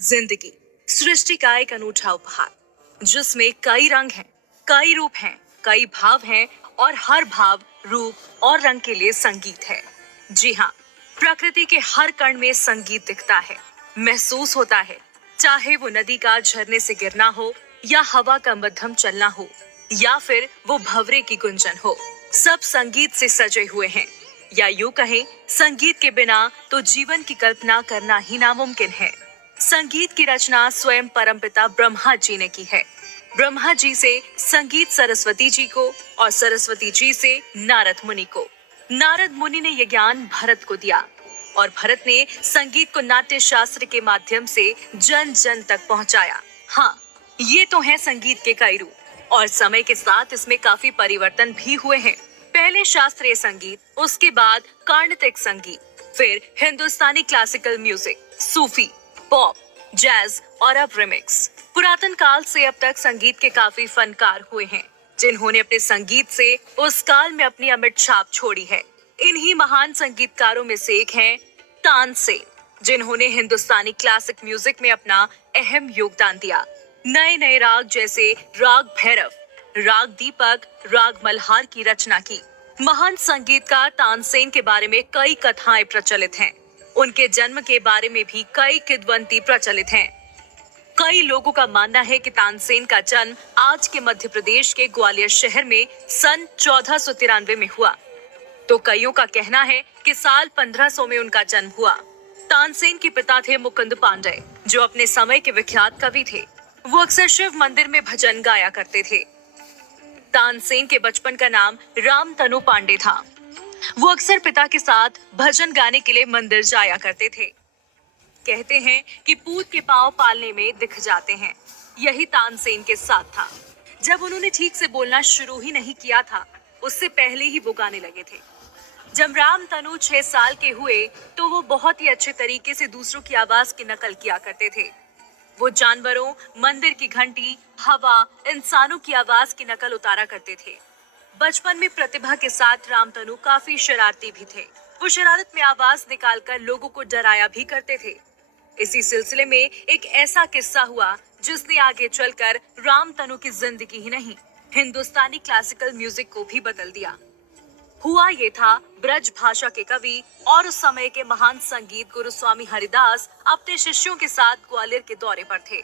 जिंदगी सृष्टि का एक अनूठा उपहार, जिसमें कई रंग हैं, कई रूप हैं, कई भाव हैं और हर भाव, रूप और रंग के लिए संगीत है। जी हाँ, प्रकृति के हर कण में संगीत दिखता है, महसूस होता है। चाहे वो नदी का झरने से गिरना हो, या हवा का मध्यम चलना हो, या फिर वो भंवरे की गुंजन हो, सब संगीत से सजे हुए हैं। या यूं कहें, संगीत के बिना तो जीवन की कल्पना करना ही नामुमकिन है। संगीत की रचना स्वयं परमपिता ब्रह्मा जी ने की है। ब्रह्मा जी से संगीत सरस्वती जी को, और सरस्वती जी से नारद मुनि को। नारद मुनि ने यह ज्ञान भरत को दिया, और भरत ने संगीत को नाट्य शास्त्र के माध्यम से जन जन तक पहुंचाया। हाँ, ये तो है संगीत के कई रूप, और समय के साथ इसमें काफी परिवर्तन भी हुए हैं। पहले शास्त्रीय संगीत, उसके बाद कार्नाटिक संगीत, फिर हिंदुस्तानी क्लासिकल म्यूजिक, सूफी, पॉप, जैज और अब रिमिक्स। पुरातन काल से अब तक संगीत के काफी फनकार हुए हैं, जिन्होंने अपने संगीत से उस काल में अपनी अमिट छाप छोड़ी है। इन्हीं महान संगीतकारों में से एक हैं तानसेन, जिन्होंने हिंदुस्तानी क्लासिक म्यूजिक में अपना अहम योगदान दिया। नए नए राग जैसे राग भैरव, राग दीपक, राग मल्हार की रचना की। महान संगीतकार तानसेन के बारे में कई कथाएं प्रचलित हैं। उनके जन्म के बारे में भी कई किंवदंती प्रचलित हैं। कई लोगों का मानना है कि तानसेन का जन्म आज के मध्य प्रदेश के ग्वालियर शहर में सन 1493 में हुआ, तो कईयों का कहना है कि साल 1500 में उनका जन्म हुआ। तानसेन के पिता थे मुकुंद पांडे, जो अपने समय के विख्यात कवि थे। वो अक्सर शिव मंदिर में भजन गाया करते थे। तानसेन के बचपन का नाम रामतनु पांडे था। वो अक्सर पिता के साथ भजन गाने के लिए मंदिर जाया करते थे। कहते हैं कि पूत के पांव पालने में दिख जाते हैं। यही तानसेन के साथ था। जब उन्होंने ठीक से बोलना शुरू ही नहीं किया था, उससे पहले ही वो गाने लगे थे। जब रामतनु 6 साल के हुए, तो वो बहुत ही अच्छे तरीके से दूसरों की आवाज की नकल किया करते थे। वो जानवरों, मंदिर की घंटी, हवा, इंसानों की आवाज की नकल उतारा करते थे। बचपन में प्रतिभा के साथ रामतनु काफी शरारती भी थे। वो शरारत में आवाज निकालकर लोगों को डराया भी करते थे। इसी सिलसिले में एक ऐसा किस्सा हुआ, जिसने आगे चलकर रामतनु की जिंदगी ही नहीं, हिंदुस्तानी क्लासिकल म्यूजिक को भी बदल दिया। हुआ ये था, ब्रज भाषा के कवि और उस समय के महान संगीत गुरु स्वामी हरिदास अपने शिष्यों के साथ ग्वालियर के दौरे पर थे।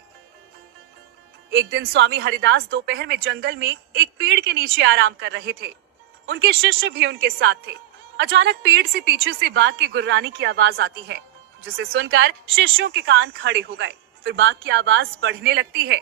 एक दिन स्वामी हरिदास दोपहर में जंगल में एक पेड़ के नीचे आराम कर रहे थे। उनके शिष्य भी उनके साथ थे। अचानक पेड़ से पीछे से बाघ के गुर्राने की आवाज आती है, जिसे सुनकर शिष्यों के कान खड़े हो गए। फिर बाघ की आवाज बढ़ने लगती है।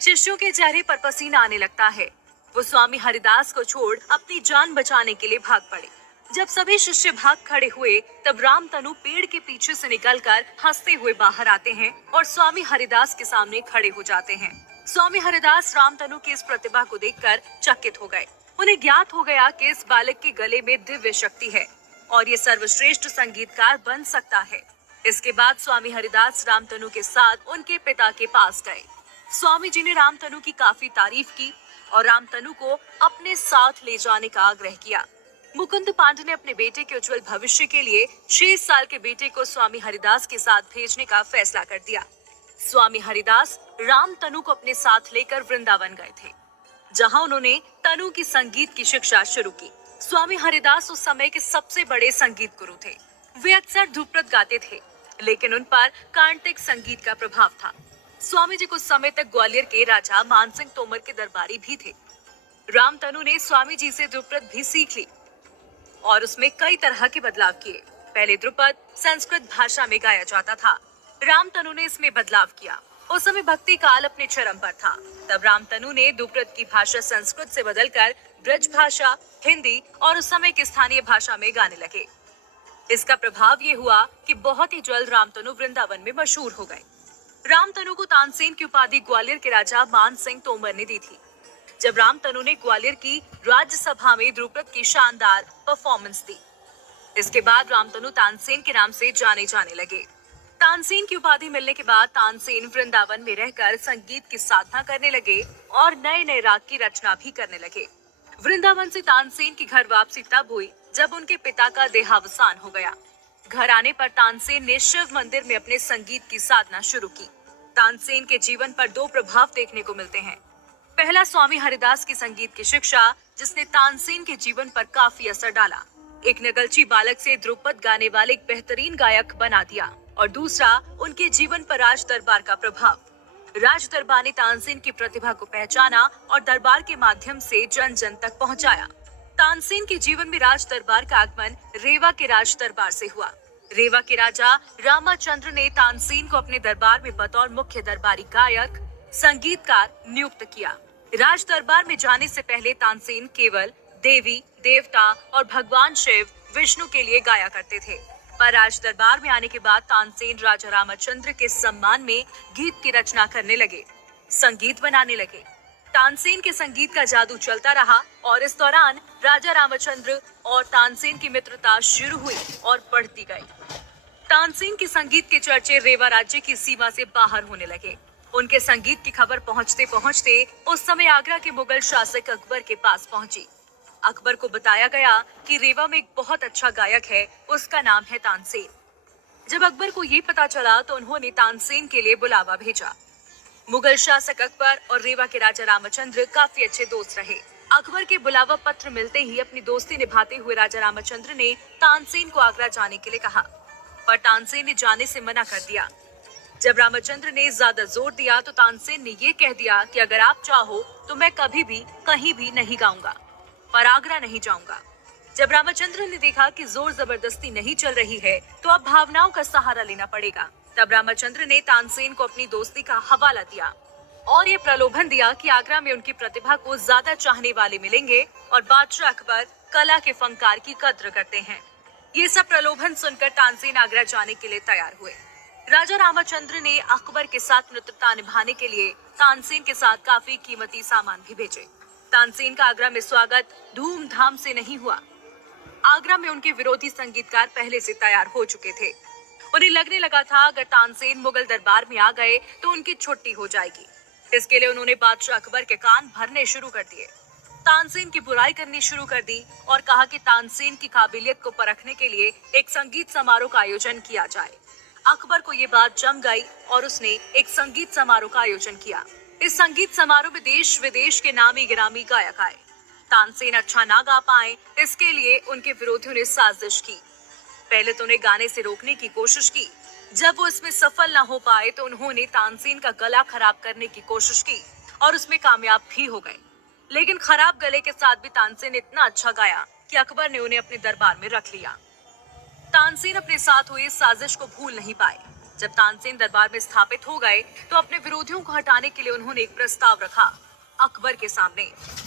शिष्यों के चेहरे पर पसीना आने लगता है। वो स्वामी हरिदास को छोड़ अपनी जान बचाने के लिए भाग पड़े। जब सभी शिष्य भाग खड़े हुए, तब रामतनु पेड़ के पीछे से निकलकर हंसते हुए बाहर आते हैं और स्वामी हरिदास के सामने खड़े हो जाते हैं। स्वामी हरिदास रामतनु की इस प्रतिभा को देखकर चकित हो गए। उन्हें ज्ञात हो गया कि इस बालक के गले में दिव्य शक्ति है और ये सर्वश्रेष्ठ संगीतकार बन सकता है। इसके बाद स्वामी हरिदास रामतनु के साथ उनके पिता के पास गए। स्वामी जी ने रामतनु की काफी तारीफ की और रामतनु को अपने साथ ले जाने का आग्रह किया। मुकुंद पांडे ने अपने बेटे के उज्जवल भविष्य के लिए 6 साल के बेटे को स्वामी हरिदास के साथ भेजने का फैसला कर दिया। स्वामी हरिदास रामतनु को अपने साथ लेकर वृंदावन गए थे, जहां उन्होंने तनु की संगीत की शिक्षा शुरू की। स्वामी हरिदास उस समय के सबसे बड़े संगीत गुरु थे। वे अक्सर ध्रुपद गाते थे, लेकिन उन पर कार्नाटिक संगीत का प्रभाव था। स्वामी जी कुछ समय तक ग्वालियर के राजा मानसिंह तोमर के दरबारी भी थे। रामतनु ने स्वामी जी से ध्रुपद भी सीख ली और उसमें कई तरह के बदलाव किए। पहले ध्रुपद संस्कृत भाषा में गाया जाता था। रामतनु ने इसमें बदलाव किया। उस समय भक्ति काल अपने चरम पर था। तब रामतनु ने ध्रुपद की भाषा संस्कृत से बदलकर ब्रज भाषा, हिंदी और उस समय की स्थानीय भाषा में गाने लगे। इसका प्रभाव ये हुआ कि बहुत ही जल्द रामतनु वृंदावन में मशहूर हो गए। रामतनु को तानसेन की उपाधि ग्वालियर के राजा मान सिंह तोमर ने दी थी। जब रामतनु ने ग्वालियर की राज्यसभा में ध्रुपद की शानदार परफॉर्मेंस दी, इसके बाद रामतनु तानसेन के नाम से जाने जाने लगे। तानसेन की उपाधि मिलने के बाद तानसेन वृंदावन में रहकर संगीत की साधना करने लगे और नए नए राग की रचना भी करने लगे। वृंदावन से तानसेन की घर वापसी तब हुई जब उनके पिता का देहावसान हो गया। घर आने पर तानसेन ने शिव मंदिर में अपने संगीत की साधना शुरू की। तानसेन के जीवन पर दो प्रभाव देखने को मिलते हैं। पहला, स्वामी हरिदास की संगीत की शिक्षा, जिसने तानसेन के जीवन पर काफी असर डाला। एक नगलची बालक से ध्रुपद गाने वाले एक बेहतरीन गायक बना दिया। और दूसरा, उनके जीवन पर राज दरबार का प्रभाव। राज दरबार ने तानसेन की प्रतिभा को पहचाना और दरबार के माध्यम से जन जन तक पहुंचाया। तानसेन के जीवन में राज दरबार का आगमन रेवा के राज दरबार से हुआ। रेवा के राजा रामाचंद्र ने तानसेन को अपने दरबार में बतौर मुख्य दरबारी गायक, संगीतकार नियुक्त किया। राज दरबार में जाने से पहले तानसेन केवल देवी, देवता और भगवान शिव, विष्णु के लिए गाया करते थे। पर राज दरबार में आने के बाद तानसेन राजा रामचंद्र के सम्मान में गीत की रचना करने लगे, संगीत बनाने लगे। तानसेन के संगीत का जादू चलता रहा और इस दौरान राजा रामचंद्र और तानसेन की मित्रता शुरू हुई और बढ़ती गई। तानसेन के संगीत के चर्चे रेवा राज्य की सीमा से बाहर होने लगे। उनके संगीत की खबर पहुंचते पहुंचते उस समय आगरा के मुगल शासक अकबर के पास पहुंची। अकबर को बताया गया कि रेवा में एक बहुत अच्छा गायक है, उसका नाम है तानसेन। जब अकबर को ये पता चला तो उन्होंने तानसेन के लिए बुलावा भेजा। मुगल शासक अकबर और रेवा के राजा रामचंद्र काफी अच्छे दोस्त रहे। अकबर के बुलावा पत्र मिलते ही अपनी दोस्ती निभाते हुए राजा रामचंद्र ने तानसेन को आगरा जाने के लिए कहा, पर तानसेन ने जाने से मना कर दिया। जब रामचंद्र ने ज्यादा जोर दिया तो तानसेन ने ये कह दिया कि अगर आप चाहो तो मैं कभी भी कहीं भी नहीं गाऊंगा, पर आगरा नहीं जाऊंगा। जब रामचंद्र ने देखा कि जोर जबरदस्ती नहीं चल रही है तो अब भावनाओं का सहारा लेना पड़ेगा, तब रामचंद्र ने तानसेन को अपनी दोस्ती का हवाला दिया और ये प्रलोभन दिया कि आगरा में उनकी प्रतिभा को ज्यादा चाहने वाले मिलेंगे और बादशाह अकबर कला के फनकार की कद्र करते हैं। ये सब प्रलोभन सुनकर तानसेन आगरा जाने के लिए तैयार हुए। राजा रामचंद्र ने अकबर के साथ मित्रता निभाने के लिए तानसेन के साथ काफी कीमती सामान भी भेजे। तानसेन का आगरा में स्वागत धूमधाम से नहीं हुआ। आगरा में उनके विरोधी संगीतकार पहले से तैयार हो चुके थे। उन्हें लगने लगा था अगर तानसेन मुगल दरबार में आ गए तो उनकी छुट्टी हो जाएगी। इसके लिए उन्होंने बादशाह अकबर के कान भरने शुरू कर दिए, तानसेन की बुराई करनी शुरू कर दी और कहा कि तानसेन की काबिलियत को परखने के लिए एक संगीत समारोह का आयोजन किया जाए। अकबर को ये बात जम गई और उसने एक संगीत समारोह का आयोजन किया। इस संगीत समारोह में देश विदेश के नामी गिरामी गायक आए। तानसेन अच्छा ना गा पाए, इसके लिए उनके विरोधियों ने साजिश की। पहले तो उन्हें गाने से रोकने की कोशिश की। जब वो इसमें सफल न हो पाए तो उन्होंने तानसेन का गला खराब करने की कोशिश की और उसमें कामयाब भी हो गए। लेकिन खराब गले के साथ भी तानसेन इतना अच्छा गाया कि अकबर ने उन्हें अपने दरबार में रख लिया। तानसेन अपने साथ हुई इस साजिश को भूल नहीं पाए। जब तानसेन दरबार में स्थापित हो गए तो अपने विरोधियों को हटाने के लिए उन्होंने एक प्रस्ताव रखा अकबर के सामने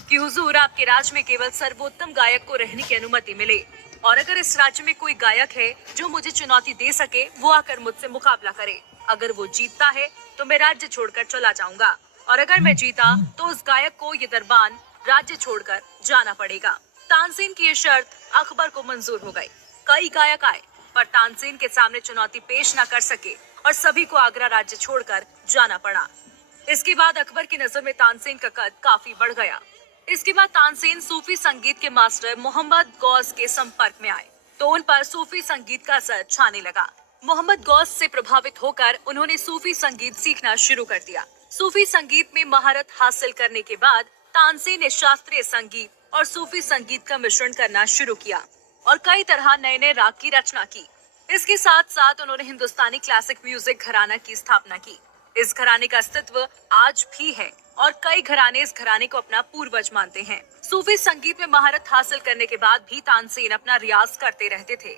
कि हुजूर, आपके राज्य में केवल सर्वोत्तम गायक को रहने की अनुमति मिले और अगर इस राज्य में कोई गायक है जो मुझे चुनौती दे सके वो आकर मुझसे मुकाबला करे। अगर वो जीतता है तो मैं राज्य छोड़कर चला जाऊंगा और अगर मैं जीता तो उस गायक को ये दरबार राज्य छोड़कर जाना पड़ेगा। तानसेन की ये शर्त अकबर को मंजूर हो गई। कई गायक आए पर तानसेन के सामने चुनौती पेश न कर सके और सभी को आगरा राज्य छोड़कर जाना पड़ा। इसके बाद अकबर की नजर में तानसेन का कद काफी बढ़ गया। इसके बाद तानसेन सूफी संगीत के मास्टर मोहम्मद गौस के संपर्क में आए तो उन पर सूफी संगीत का असर छाने लगा। मोहम्मद गौस से प्रभावित होकर उन्होंने सूफी संगीत सीखना शुरू कर दिया। सूफी संगीत में महारत हासिल करने के बाद तानसेन ने शास्त्रीय संगीत और सूफी संगीत का मिश्रण करना शुरू किया और कई तरह नए नए राग की रचना की। इसके साथ साथ उन्होंने हिंदुस्तानी क्लासिक म्यूजिक घराना की स्थापना की। इस घराने का अस्तित्व आज भी है और कई घराने इस घराने को अपना पूर्वज मानते हैं। सूफी संगीत में महारत हासिल करने के बाद भी तानसेन अपना रियाज करते रहते थे।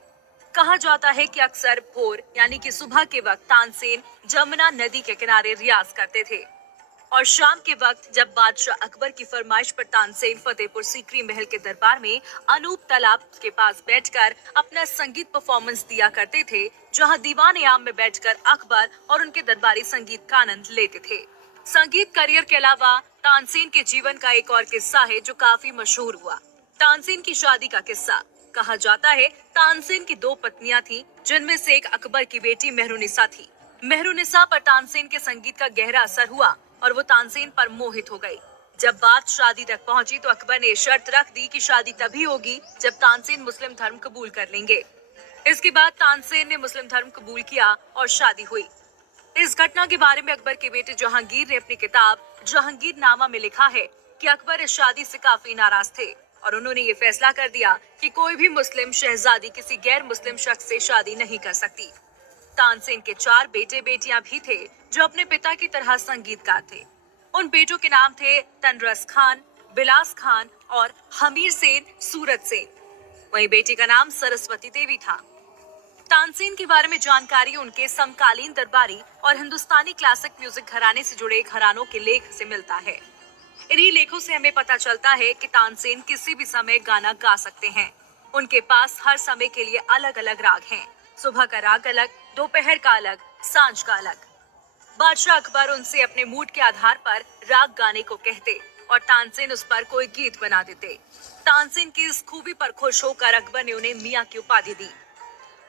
कहा जाता है कि अक्सर भोर यानी कि सुबह के वक्त तानसेन जमुना नदी के किनारे रियाज करते थे और शाम के वक्त जब बादशाह अकबर की फरमाइश पर तानसेन फतेहपुर सीकरी महल के दरबार में अनूप तालाब के पास बैठकर अपना संगीत परफॉर्मेंस दिया करते थे, जहां दीवान आम में बैठकर अकबर और उनके दरबारी संगीत का आनंद लेते थे। संगीत करियर के अलावा तानसेन के जीवन का एक और किस्सा है जो काफी मशहूर हुआ। तानसेन की शादी का किस्सा। कहा जाता है तानसेन की 2 पत्नियां थीं, जिनमें से एक अकबर की बेटी मेहरुनिसा थी। मेहरुनिसा पर तानसेन के संगीत का गहरा असर हुआ और वो तानसेन पर मोहित हो गई। जब बात शादी तक पहुंची तो अकबर ने शर्त रख दी कि शादी तभी होगी जब तानसेन मुस्लिम धर्म कबूल कर लेंगे। इसके बाद तानसेन ने मुस्लिम धर्म कबूल किया और शादी हुई। इस घटना के बारे में अकबर के बेटे जहांगीर ने अपनी किताब जहांगीरनामा में लिखा है कि अकबर इस शादी से काफी नाराज थे और उन्होंने ये फैसला कर दिया कि कोई भी मुस्लिम शहजादी किसी गैर मुस्लिम शख्स से शादी नहीं कर सकती। तानसेन के 4 बेटे बेटियां भी थे जो अपने पिता की तरह संगीतकार थे। उन बेटों के नाम थे तनरस खान, बिलास खान और हमीर सेन, सूरत सेन। वहीं बेटी का नाम सरस्वती देवी था। तानसेन के बारे में जानकारी उनके समकालीन दरबारी और हिंदुस्तानी क्लासिक म्यूजिक घराने से जुड़े घरानों के लेख से मिलता है। इन्हीं लेखों से हमें पता चलता है कि तानसेन किसी भी समय गाना गा सकते हैं। उनके पास हर समय के लिए अलग अलग राग हैं। सुबह का राग अलग, दोपहर का अलग, सांझ का अलग। बादशाह अकबर उनसे अपने मूड के आधार पर राग गाने को कहते और तानसेन उस पर कोई गीत बना देते। तानसेन की इस खूबी पर खुश होकर अकबर ने उन्हें मियाँ की उपाधि दी।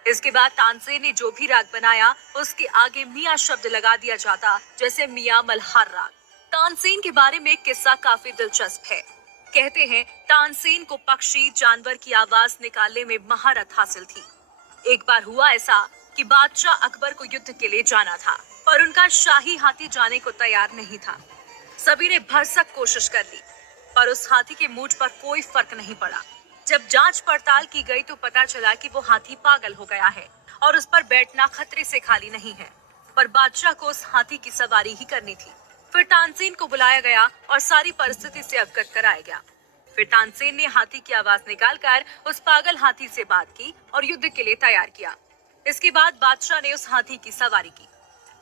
इसके बाद तानसेन ने जो भी राग बनाया उसके आगे मियाँ शब्द लगा दिया जाता, जैसे मियाँ मल्हार राग। तानसेन के बारे में एक किस्सा काफी दिलचस्प है। कहते हैं तानसेन को पक्षी जानवर की आवाज निकालने में महारत हासिल थी। एक बार हुआ ऐसा कि बादशाह अकबर को युद्ध के लिए जाना था, पर उनका शाही हाथी जाने को तैयार नहीं था। सभी ने भरसक कोशिश कर ली, पर उस हाथी के मूड पर कोई फर्क नहीं पड़ा। जब जांच पड़ताल की गई तो पता चला कि वो हाथी पागल हो गया है और उस पर बैठना खतरे से खाली नहीं है, पर बादशाह को उस हाथी की सवारी ही करनी थी। फिर तानसेन को बुलाया गया और सारी परिस्थिति से अवगत कराया गया। फिर तानसेन ने हाथी की आवाज निकालकर उस पागल हाथी से बात की और युद्ध के लिए तैयार किया। इसके बाद बादशाह ने उस हाथी की सवारी की।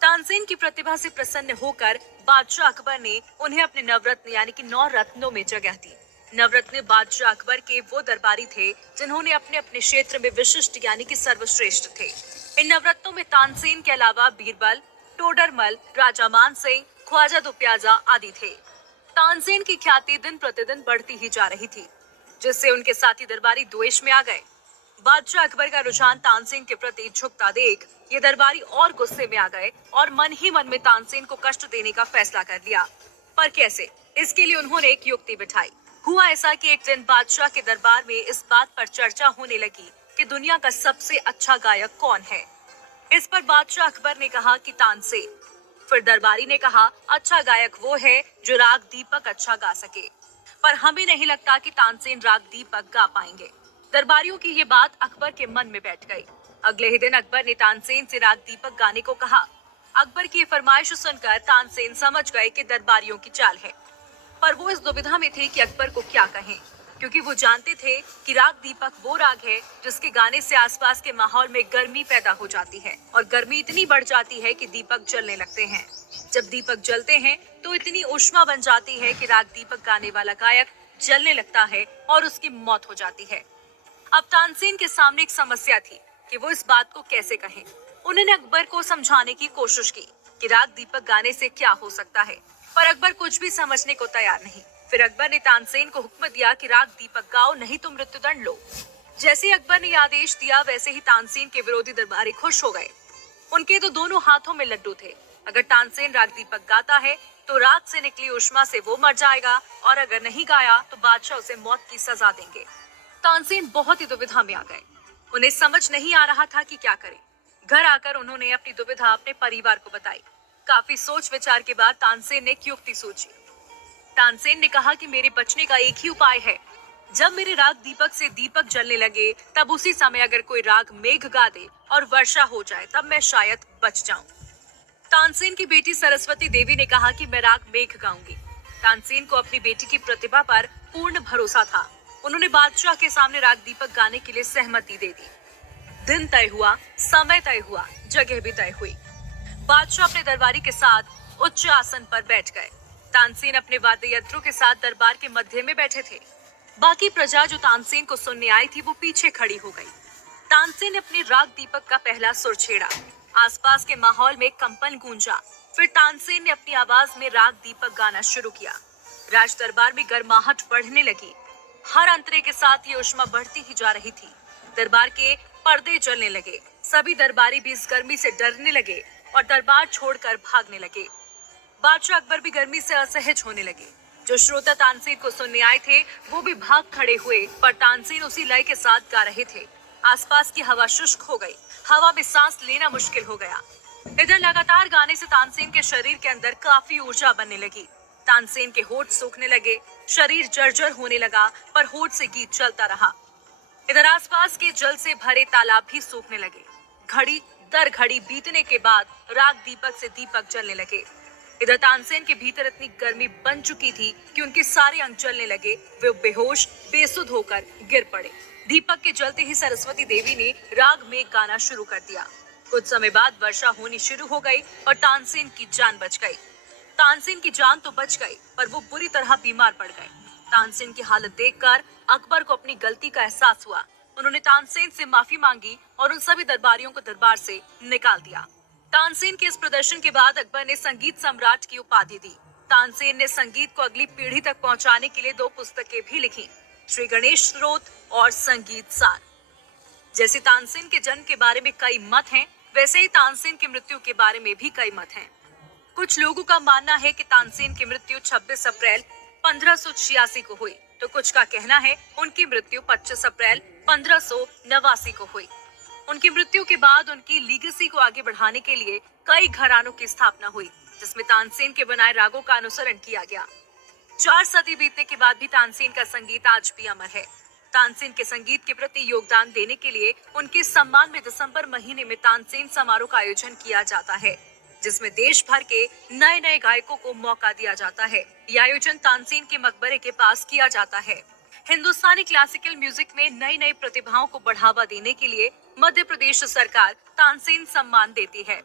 तानसेन की प्रतिभा से प्रसन्न होकर बादशाह अकबर ने उन्हें अपने नवरत्न यानी कि 9 रत्नों में जगह दी। नवरत्न बादशाह अकबर के वो दरबारी थे जिन्होंने अपने अपने क्षेत्र में विशिष्ट यानी कि सर्वश्रेष्ठ थे। इन नवरत्नों में तानसेन के अलावा बीरबल, टोडरमल, राजा मान सिंह, ख्वाजा दुप्याजा आदि थे। तानसेन की ख्याति दिन प्रतिदिन बढ़ती ही जा रही थी, जिससे उनके साथी दरबारी द्वेष में आ गए। बादशाह अकबर का रुझान तानसेन के प्रति झुकता देख ये दरबारी और गुस्से में आ गए और मन ही मन में तानसेन को कष्ट देने का फैसला कर लिया। पर कैसे? इसके लिए उन्होंने एक युक्ति बिठाई। हुआ ऐसा कि एक दिन बादशाह के दरबार में इस बात पर चर्चा होने लगी कि दुनिया का सबसे अच्छा गायक कौन है। इस पर बादशाह अकबर ने कहा कि तानसेन। फिर दरबारी ने कहा अच्छा गायक वो है जो राग दीपक अच्छा गा सके, पर हमें नहीं लगता कि तानसेन राग दीपक गा पाएंगे। दरबारियों की ये बात अकबर के मन में बैठ गई। अगले ही दिन अकबर ने तानसेन से राग दीपक गाने को कहा। अकबर की ये फरमाइश सुनकर तानसेन समझ गए कि दरबारियों की चाल है, पर वो इस दुविधा में थे कि अकबर को क्या कहें, क्योंकि वो जानते थे कि राग दीपक वो राग है जिसके गाने से आसपास के माहौल में गर्मी पैदा हो जाती है और गर्मी इतनी बढ़ जाती है कि दीपक जलने लगते हैं। जब दीपक जलते हैं तो इतनी ऊष्मा बन जाती है कि राग दीपक गाने वाला गायक जलने लगता है और उसकी मौत हो जाती है। अब तानसेन के सामने एक समस्या थी कि वो इस बात को कैसे कहें। उन्होंने अकबर को समझाने की कोशिश की कि राग दीपक गाने से क्या हो सकता है, पर अकबर कुछ भी समझने को तैयार नहीं। फिर अकबर ने तानसेन को हुक्म दिया कि राग दीपक गाओ, नहीं तो मृत्युदंड लो। जैसे अकबर ने आदेश दिया वैसे ही तानसेन के विरोधी दरबारी खुश हो गए। उनके तो दोनों हाथों में लड्डू थे। अगर तानसेन राग दीपक गाता है तो राग से निकली ऊष्मा से वो मर जाएगा और अगर नहीं गाया तो बादशाह उसे मौत की सजा देंगे। तानसेन बहुत ही दुविधा में आ गए। उन्हें समझ नहीं आ रहा था कि क्या करें। घर आकर उन्होंने अपनी दुविधा अपने परिवार को बताई। काफी सोच विचार के बाद तानसेन ने एक युक्ति सोची। तानसेन ने कहा कि मेरे बचने का एक ही उपाय है। जब मेरे राग दीपक से दीपक जलने लगे तब उसी समय अगर कोई राग मेघ गा दे और वर्षा हो जाए तब मैं शायद बच जाऊं। तानसेन की बेटी सरस्वती देवी ने कहा कि मैं राग मेघ गाऊंगी। तानसेन को अपनी बेटी की प्रतिभा पर पूर्ण भरोसा था। उन्होंने बादशाह के सामने राग दीपक गाने के लिए सहमति दे दी। दिन तय हुआ, समय तय हुआ, जगह भी तय हुई। बादशाह अपने दरबारी के साथ उच्च आसन पर बैठ गए। तानसेन अपने वाद्य यंत्रों के साथ दरबार के मध्य में बैठे थे। बाकी प्रजा जो तानसेन को सुनने आई थी वो पीछे खड़ी हो गई। तानसेन ने अपने राग दीपक का पहला सुर छेड़ा। आसपास के माहौल में कंपन गूंजा। फिर तानसेन ने अपनी आवाज में राग दीपक गाना शुरू किया। राज दरबार में गर्माहट बढ़ने लगी। हर अंतरे के साथ ये ऊष्मा बढ़ती ही जा रही थी। दरबार के पर्दे जलने लगे। सभी दरबारी भी इस गर्मी से डरने लगे और दरबार छोड़कर भागने लगे। बादशाह अकबर भी गर्मी से असहज होने लगे। जो श्रोता तानसेन को सुनने आए थे वो भी भाग खड़े हुए, पर तानसेन उसी लय के साथ गा रहे थे। आसपास की हवा शुष्क हो गई। हवा में सांस लेना मुश्किल हो गया। इधर लगातार गाने से तानसेन के शरीर के अंदर काफी ऊर्जा बनने लगी। तानसेन के होठ सूखने लगे, शरीर जर्जर होने लगा, पर होठ से गीत चलता रहा। इधर आसपास के जल से भरे तालाब भी सूखने लगे। घड़ी दर घड़ी बीतने के बाद राग दीपक से दीपक जलने लगे। इधर तानसेन के भीतर इतनी गर्मी बन चुकी थी कि उनके सारे अंग जलने लगे। वे बेहोश बेसुध होकर गिर पड़े। दीपक के जलते ही सरस्वती देवी ने राग में गाना शुरू कर दिया। कुछ समय बाद वर्षा होनी शुरू हो गई और तानसेन की जान बच गई। तानसेन की जान तो बच गई, पर वो बुरी तरह बीमार पड़ गए। तानसेन की हालत देखकर अकबर को अपनी गलती का एहसास हुआ। उन्होंने तानसेन से माफी मांगी और उन सभी दरबारियों को दरबार से निकाल दिया। तानसेन के इस प्रदर्शन के बाद अकबर ने संगीत सम्राट की उपाधि दी। तानसेन ने संगीत को अगली पीढ़ी तक पहुंचाने के लिए 2 पुस्तकें भी लिखी, श्री गणेश स्रोत और संगीत सार। जैसे तानसेन के जन्म के बारे में कई मत हैं, वैसे ही तानसेन की मृत्यु के बारे में भी कई मत हैं। कुछ लोगों का मानना है कि तानसेन की मृत्यु 26 अप्रैल 1586 को हुई, तो कुछ का कहना है उनकी मृत्यु 25 अप्रैल 1589 को हुई। उनकी मृत्यु के बाद उनकी लीगेसी को आगे बढ़ाने के लिए कई घरानों की स्थापना हुई, जिसमें तानसेन के बनाए रागों का अनुसरण किया गया। 4 सदी बीतने के बाद भी तानसेन का संगीत आज भी अमर है। तानसेन के संगीत के प्रति योगदान देने के लिए उनके सम्मान में दिसंबर महीने में तानसेन समारोह का आयोजन किया जाता है, जिसमें देश भर के नए नए गायकों को मौका दिया जाता है। यह आयोजन तानसेन के मकबरे के पास किया जाता है। हिंदुस्तानी क्लासिकल म्यूजिक में नई नई प्रतिभाओं को बढ़ावा देने के लिए मध्य प्रदेश सरकार तानसेन सम्मान देती है।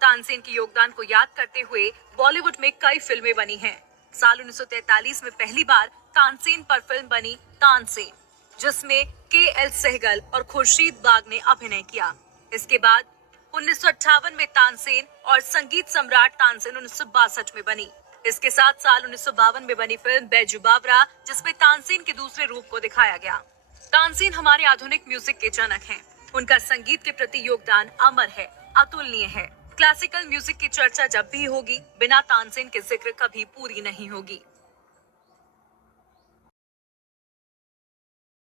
तानसेन के योगदान को याद करते हुए बॉलीवुड में कई फिल्में बनी हैं। साल 1943 में पहली बार तानसेन पर फिल्म बनी तानसेन, जिसमें के.एल. सहगल और खुर्शीद बाग ने अभिनय किया। इसके बाद 1958 में तानसेन और संगीत सम्राट तानसेन 1962 में बनी। इसके साथ साल 1952 में बनी फिल्म बैजू बावरा, जिसमें तानसेन के दूसरे रूप को दिखाया गया। तानसेन हमारे आधुनिक म्यूजिक के जनक हैं। उनका संगीत के प्रति योगदान अमर है, अतुलनीय है। क्लासिकल म्यूजिक की चर्चा जब भी होगी, बिना तानसेन के जिक्र कभी पूरी नहीं होगी।